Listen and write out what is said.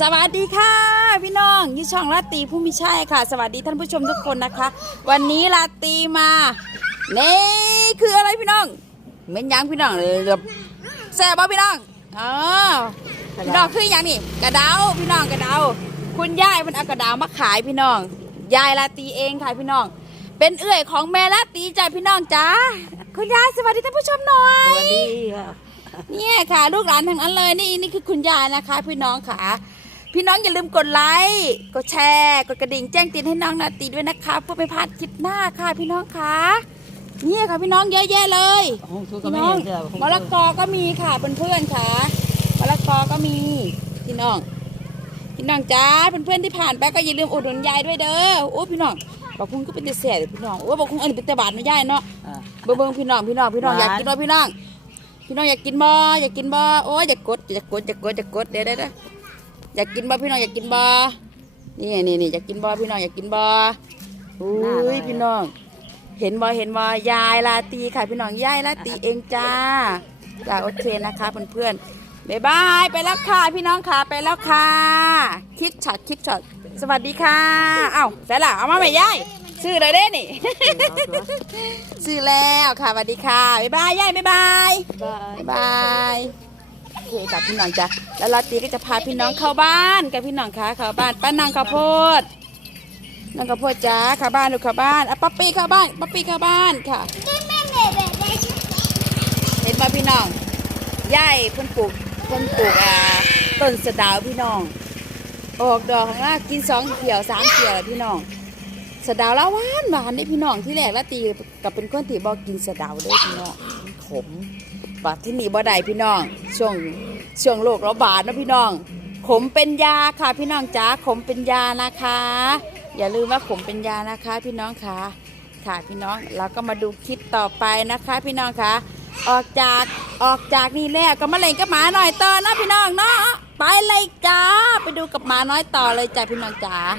สวัสดีค่ะพี่น้องยี่ช่องลาตรีผู้มีชัยค่ะ สวัสดีท่านผู้ชมทุกคนนะคะ วันนี้ลาตรีมานี่คืออะไรพี่น้องเหม็นยังพี่น้องเลยแบบแซ่บป่ะพี่น้องอ๋อพี่น้องคืออย่างนี่กระเดาพี่น้องกระเดาคุณยายมันเอากระเดามาขายพี่น้อง ยายลาตรีเองค่ะพี่น้อง เป็นเอื้อยของแม่ลาตรีจ้ะพี่น้องจ้าคุณยายสวัสดีท่านผู้ชมหน่อยสวัสดีค่ะเนี่ยค่ะ ลูกหลานทั้งนั้นเลยนี่นี่คือคุณยายนะคะ พี่น้องค่ะ พี่น้องอย่าลืมกดไลค์ กดแชร์ กดกระดิ่งแจ้งเตือนให้น้องนาตีด้วยนะคะเพื่อไม่พลาดคลิปหน้าค่ะ พี่น้องค่ะเนี่ยค่ะพี่น้องเยอะแยะเลยห้องทุกข์ก็พี่ไม่น้องเห็นเสื้อมะละกอก็มีค่ะเพื่อนๆค่ะมะละกอก็มีพี่น้องพี่น้องจ้าเพื่อนๆที่ผ่านไปก็อย่าลืมอุดหนุนยายด้วยเด้อโอ้พี่น้องบอกคุณก็เป็นแต่เสียพี่น้องโอ้บอกคุณอันนี้เป็นแต่บาทไม่ยายเนาะอ่าเบิ่งเบิ่งพี่น้องพี่น้องพี่น้องหวานอยากกินบ่พี่น้องพี่น้องอยากกินบ่อยากกินบ่โอ้ยอยากกดอยากกดอยากกดอยากกดเดี๋ยวเดี๋ยวเดี๋ยว อยากกินบ่พี่น้องอยากกินบ่นี่นี่นี่อยากกินบ่พี่น้องอยากกินบ่อุ้ยพี่น้อง เห็นบ่เห็นบ่ยายลาตรีค่ะพี่น้องยายลาตรีเองจ้าจ้าโอเคนะคะเพื่อนๆบ๊ายบายไปแล้วค่ะพี่น้องค่ะไปแล้วค่ะคลิกช็อตคลิกช็อตสวัสดีค่ะเอ้าแต่ละเอามาไหมยายซื้อเลยเด้นี่ซื้อแล้วค่ะสวัสดีค่ะบ๊ายบายยายบ๊ายบายบายบ๊ายบายโอ เคค่ะพี่น้องจ้ะแล้วลาตีก็จะพาพี่น้องเข้าบ้านกับพี่น้องค่ะเข้าบ้านป้านางข้าวโพดนางข้าวโพดจ้าเข้าบ้านลูกเข้าบ้านอะป๊อปปี้เข้าบ้านป๊อปปี้เข้าบ้านค่ะเห็นมาพี่น้องยายเพิ่นปลูกเพิ่นปลูกอ่าต้นสะดาวพี่น้องออกดอกของเรากินสองเขียวสามเขียวแล้วพี่น้องสะดาวล้วหวานหวานได้พี่น้องที่แรกละตีกับเป็นคนที่บอกกินสะดาวด้วยพี่น้องขม บัดที่นี่บ่ได้พี่น้องช่วงช่วงโรคระบาดนะพี่น้อง ขมเป็นยาค่ะพี่น้องจ๋าขมเป็นยานะคะ อย่าลืมว่าขมเป็นยานะคะพี่น้องค่ะค่ะพี่น้องเราก็มาดูคลิปต่อไปนะคะพี่น้องค่ะ ออกจากออกจากนี่แล้วก็มาเล่นกับหมาหน่อยต่อนะพี่น้องเนาะไปเลยจ้าไปดูกับหมาน้อยต่อเลยจ้าพี่น้องจ๋า